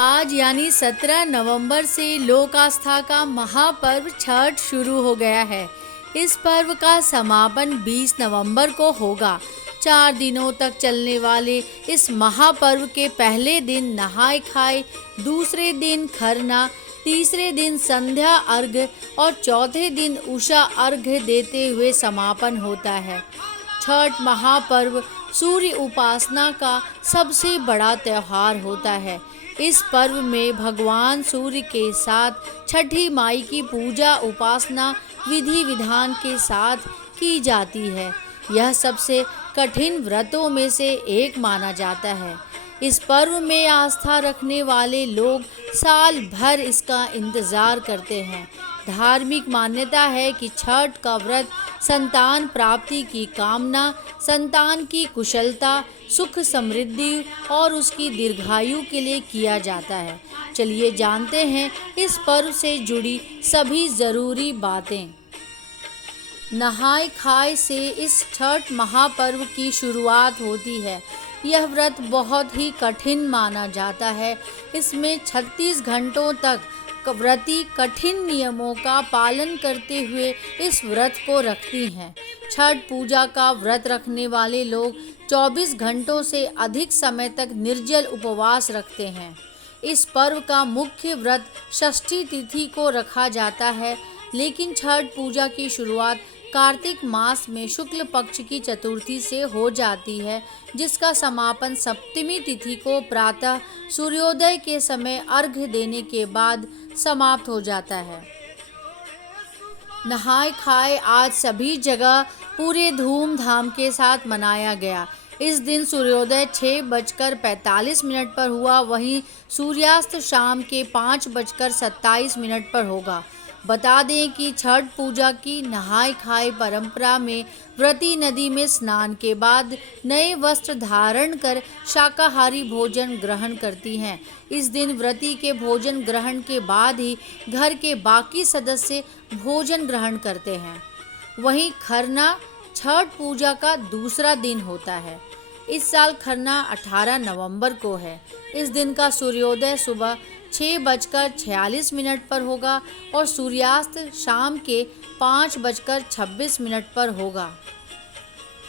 आज यानी 17 नवंबर से लोक आस्था का महापर्व छठ शुरू हो गया है। इस पर्व का समापन 20 नवंबर को होगा। 4 दिनों तक चलने वाले इस महापर्व के पहले दिन नहाय खाए, दूसरे दिन खरना, तीसरे दिन संध्या अर्घ्य और चौथे दिन उषा अर्घ्य देते हुए समापन होता है। छठ महापर्व सूर्य उपासना का सबसे बड़ा त्योहार होता है। इस पर्व में भगवान सूर्य के साथ छठी माई की पूजा उपासना विधि विधान के साथ की जाती है। यह सबसे कठिन व्रतों में से एक माना जाता है। इस पर्व में आस्था रखने वाले लोग साल भर इसका इंतजार करते हैं। धार्मिक मान्यता है कि छठ का व्रत संतान प्राप्ति की कामना, संतान की कुशलता, सुख समृद्धि और उसकी दीर्घायु के लिए किया जाता है। चलिए जानते हैं इस पर्व से जुड़ी सभी ज़रूरी बातें। नहाय खाए से इस छठ महापर्व की शुरुआत होती है। यह व्रत बहुत ही कठिन माना जाता है। इसमें 36 घंटों तक व्रती कठिन नियमों का पालन करते हुए इस व्रत को रखती हैं। छठ पूजा का व्रत रखने वाले लोग 24 घंटों से अधिक समय तक निर्जल उपवास रखते हैं। इस पर्व का मुख्य व्रत षष्ठी तिथि को रखा जाता है, लेकिन छठ पूजा की शुरुआत कार्तिक मास में शुक्ल पक्ष की चतुर्थी से हो जाती है, जिसका समापन सप्तमी तिथि को प्रातः सूर्योदय के समय अर्घ्य देने के बाद समाप्त हो जाता है। नहाय खाए आज सभी जगह पूरे धूमधाम के साथ मनाया गया। इस दिन सूर्योदय 6:45 पर हुआ, वहीं सूर्यास्त शाम के 5:27 पर होगा। बता दें कि छठ पूजा की नहाय खाए परंपरा में व्रती नदी में स्नान के बाद नए वस्त्र धारण कर शाकाहारी भोजन ग्रहण करती हैं। इस दिन व्रती के भोजन ग्रहण के बाद ही घर के बाकी सदस्य भोजन ग्रहण करते हैं। वहीं खरना छठ पूजा का दूसरा दिन होता है। इस साल खरना 18 नवंबर को है। इस दिन का सूर्योदय सुबह 6:46 पर होगा और सूर्यास्त शाम के 5:26 पर होगा।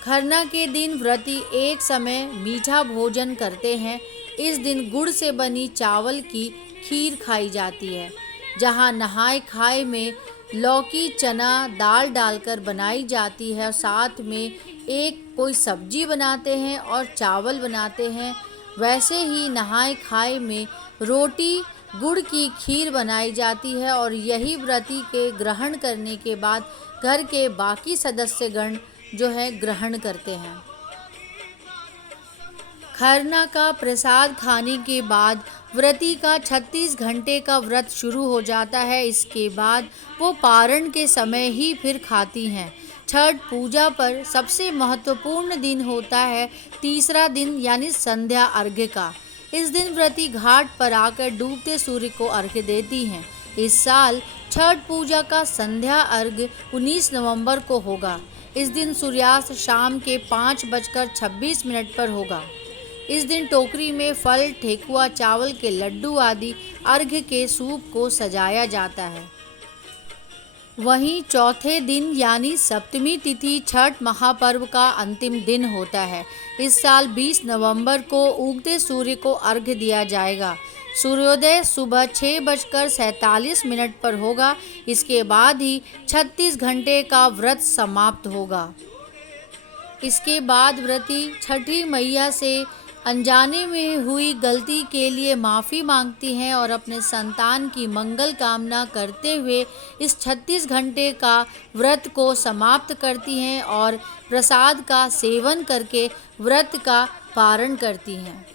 खरना के दिन व्रती एक समय मीठा भोजन करते हैं। इस दिन गुड़ से बनी चावल की खीर खाई जाती है, जहां नहाय खाए में लौकी, चना दाल डालकर बनाई जाती है और साथ में एक कोई सब्जी बनाते हैं और चावल बनाते हैं। वैसे ही नहाय खाए में रोटी, गुड़ की खीर बनाई जाती है और यही व्रती के ग्रहण करने के बाद घर के बाकी सदस्यगण जो है ग्रहण करते हैं। खरना का प्रसाद खाने के बाद व्रती का 36 घंटे का व्रत शुरू हो जाता है। इसके बाद वो पारण के समय ही फिर खाती हैं। छठ पूजा पर सबसे महत्वपूर्ण दिन होता है तीसरा दिन यानी संध्या अर्घ्य का। इस दिन व्रती घाट पर आकर डूबते सूर्य को अर्घ्य देती हैं। इस साल छठ पूजा का संध्या अर्घ्य 19 नवंबर को होगा। इस दिन सूर्यास्त शाम के 5:26 पर होगा। इस दिन टोकरी में फल, ठेकुआ, चावल के लड्डू आदि अर्घ्य के सूप को सजाया जाता है। वहीं चौथे दिन यानी सप्तमी तिथि छठ महापर्व का अंतिम दिन होता है। इस साल 20 नवंबर को उगते सूर्य को अर्घ्य दिया जाएगा। सूर्योदय सुबह 6:47 पर होगा। इसके बाद ही 36 घंटे का व्रत समाप्त होगा। इसके बाद व्रती छठी मैया से अनजाने में हुई गलती के लिए माफ़ी मांगती हैं और अपने संतान की मंगल कामना करते हुए इस 36 घंटे का व्रत को समाप्त करती हैं और प्रसाद का सेवन करके व्रत का पारण करती हैं।